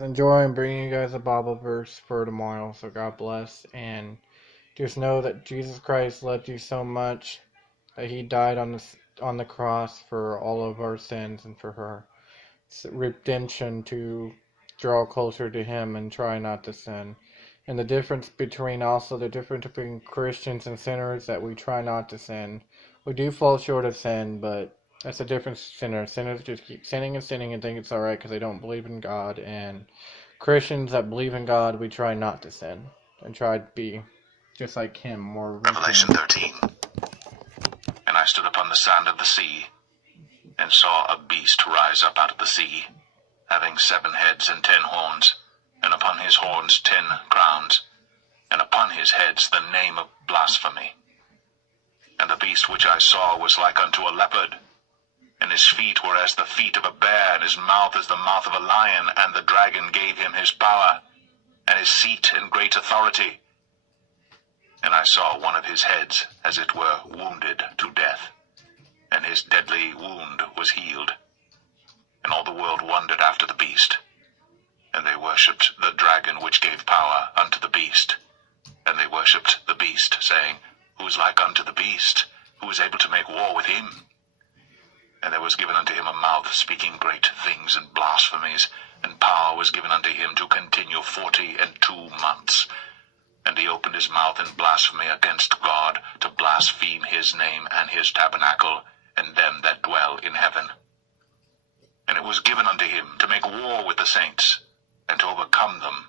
Enjoying bringing you guys a Bible verse for tomorrow. So God bless, and just know that Jesus Christ loved you so much that He died on the cross for all of our sins and for her redemption to draw closer to Him and try not to sin. And the difference between Christians and sinners, that we try not to sin. We do fall short of sin, but that's the difference. Sinners just keep sinning and think it's alright because they don't believe in God. And Christians that believe in God, we try not to sin and try to be just like Him, more Revelation 13. And I stood upon the sand of the sea, and saw a beast rise up out of the sea, having 7 heads and 10 horns, and upon his horns 10 crowns, and upon his heads the name of blasphemy. And the beast which I saw was like unto a leopard, and his feet were as the feet of a bear, and his mouth as the mouth of a lion. And the dragon gave him his power, and his seat and great authority. And I saw one of his heads, as it were, wounded to death, and his deadly wound was healed. And all the world wondered after the beast. And they worshipped the dragon which gave power unto the beast. And they worshipped the beast, saying, Who is like unto the beast? Who is able to make war with him? And there was given unto him a mouth speaking great things and blasphemies, and power was given unto him to continue 42 months. And he opened his mouth in blasphemy against God, to blaspheme his name and his tabernacle, and them that dwell in heaven. And it was given unto him to make war with the saints, and to overcome them.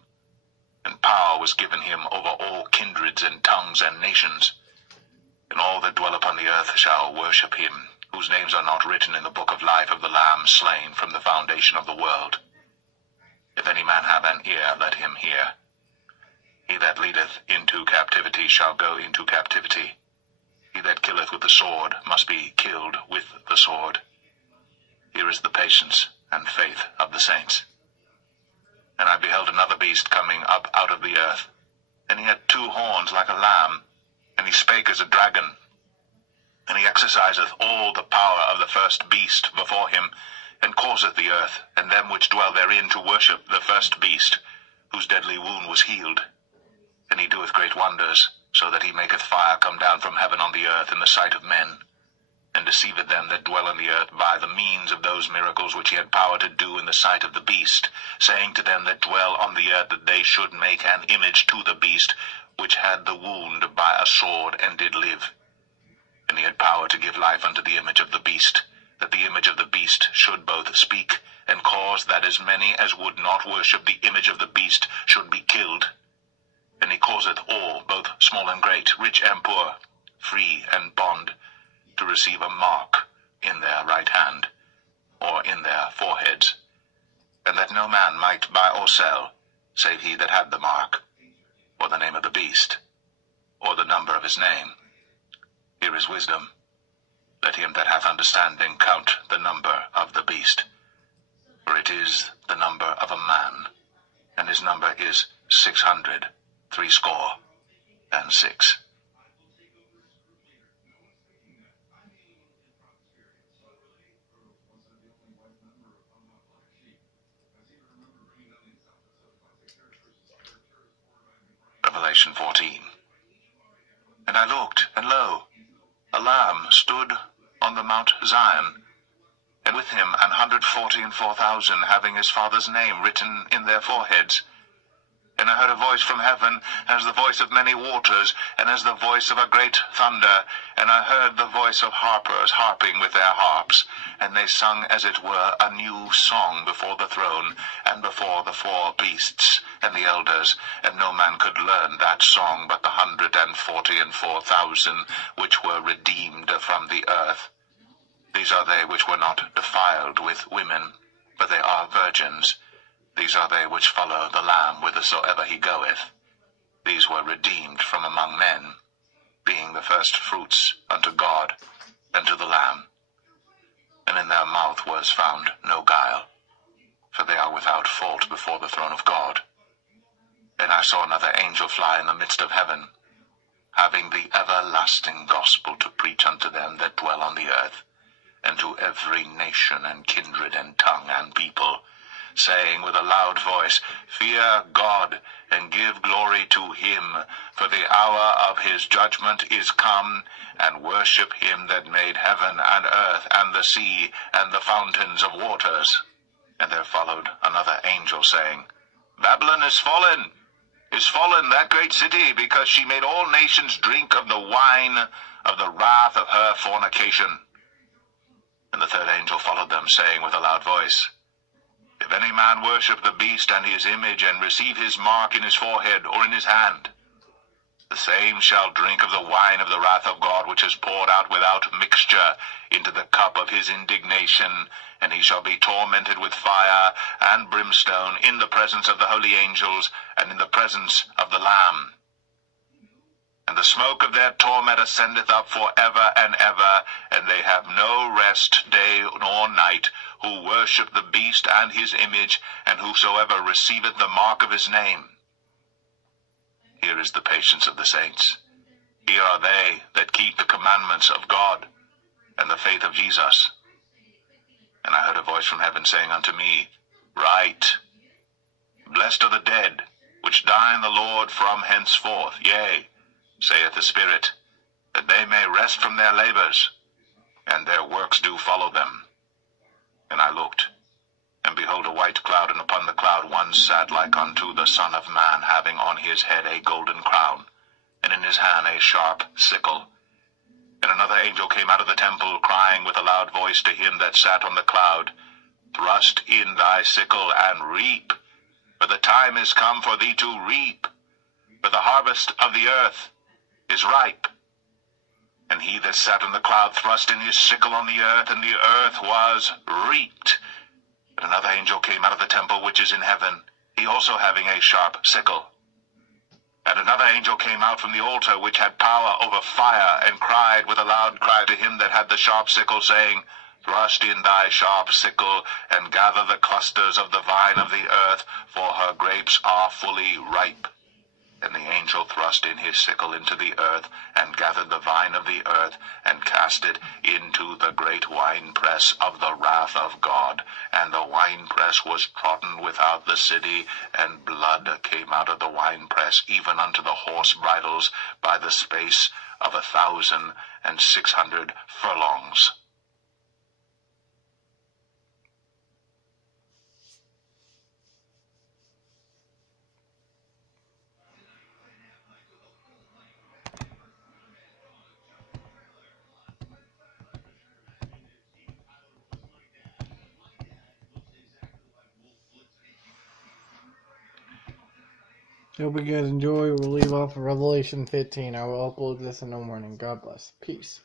And power was given him over all kindreds and tongues and nations. And all that dwell upon the earth shall worship him, whose names are not written in the book of life of the Lamb slain from the foundation of the world. If any man have an ear, let him hear. He that leadeth into captivity shall go into captivity. He that killeth with the sword must be killed with the sword. Here is the patience and faith of the saints. And I beheld another beast coming up out of the earth, and he had 2 horns like a lamb, and he spake as a dragon. And he exerciseth all the power of the first beast before him, and causeth the earth, and them which dwell therein, to worship the first beast, whose deadly wound was healed. And he doeth great wonders, so that he maketh fire come down from heaven on the earth in the sight of men, and deceiveth them that dwell on the earth by the means of those miracles which he had power to do in the sight of the beast, saying to them that dwell on the earth that they should make an image to the beast, which had the wound by a sword, and did live. And he had power to give life unto the image of the beast, that the image of the beast should both speak, and cause that as many as would not worship the image of the beast should be killed. And he causeth all, both small and great, rich and poor, free and bond, to receive a mark in their right hand, or in their foreheads, and that no man might buy or sell, save he that had the mark, or the name of the beast, or the number of his name. Here is wisdom. Let him that hath understanding count the number of the beast, for it is the number of a man, and his number is 666. Revelation 14. And I looked, and lo, a Lamb stood on the Mount Zion, and with him 144,000, having his Father's name written in their foreheads. And I heard a voice from heaven, as the voice of many waters, and as the voice of a great thunder. And I heard the voice of harpers harping with their harps, and they sung as it were a new song before the throne, and before the 4 beasts and the elders. And no man could learn that song but the 144,000 which were redeemed from the earth. These are they which were not defiled with women, but they are virgins. These are they which follow the Lamb whithersoever he goeth. These were redeemed from among men, being the first fruits unto God and to the Lamb. And in their mouth was found no guile, for they are without fault before the throne of God. And I saw another angel fly in the midst of heaven, having the everlasting gospel to preach unto them that dwell on the earth, and to every nation and kindred and tongue and people, saying with a loud voice, Fear God, and give glory to him, for the hour of his judgment is come, and worship him that made heaven and earth and the sea and the fountains of waters. And there followed another angel, saying, Babylon is fallen, that great city, because she made all nations drink of the wine of the wrath of her fornication. And the third angel followed them, saying with a loud voice, If any man worship the beast and his image, and receive his mark in his forehead or in his hand, the same shall drink of the wine of the wrath of God, which is poured out without mixture into the cup of his indignation, and he shall be tormented with fire and brimstone in the presence of the holy angels and in the presence of the Lamb. And the smoke of their torment ascendeth up for ever and ever, and they have no rest day nor night, who worship the beast and his image, and whosoever receiveth the mark of his name. Here is the patience of the saints. Here are they that keep the commandments of God and the faith of Jesus. And I heard a voice from heaven saying unto me, Write, Blessed are the dead, which die in the Lord from henceforth. Yea, saith the Spirit, that they may rest from their labors, and their works do follow them. And I looked, and behold a white cloud, and upon the cloud one sat like unto the Son of Man, having on his head a golden crown, and in his hand a sharp sickle. And another angel came out of the temple, crying with a loud voice to him that sat on the cloud, Thrust in thy sickle, and reap, for the time is come for thee to reap, for the harvest of the earth is ripe. And he that sat on the cloud thrust in his sickle on the earth, and the earth was reaped. And another angel came out of the temple which is in heaven, he also having a sharp sickle. And another angel came out from the altar which had power over fire, and cried with a loud cry to him that had the sharp sickle, saying, Thrust in thy sharp sickle, and gather the clusters of the vine of the earth, for her grapes are fully ripe. And the angel thrust in his sickle into the earth, and gathered the vine of the earth, and cast it into the great winepress of the wrath of God. And the winepress was trodden without the city, and blood came out of the winepress, even unto the horse bridles, by the space of 1,600 furlongs. Hope you guys enjoy. We'll leave off of Revelation 15. I will upload this in the morning. God bless. Peace.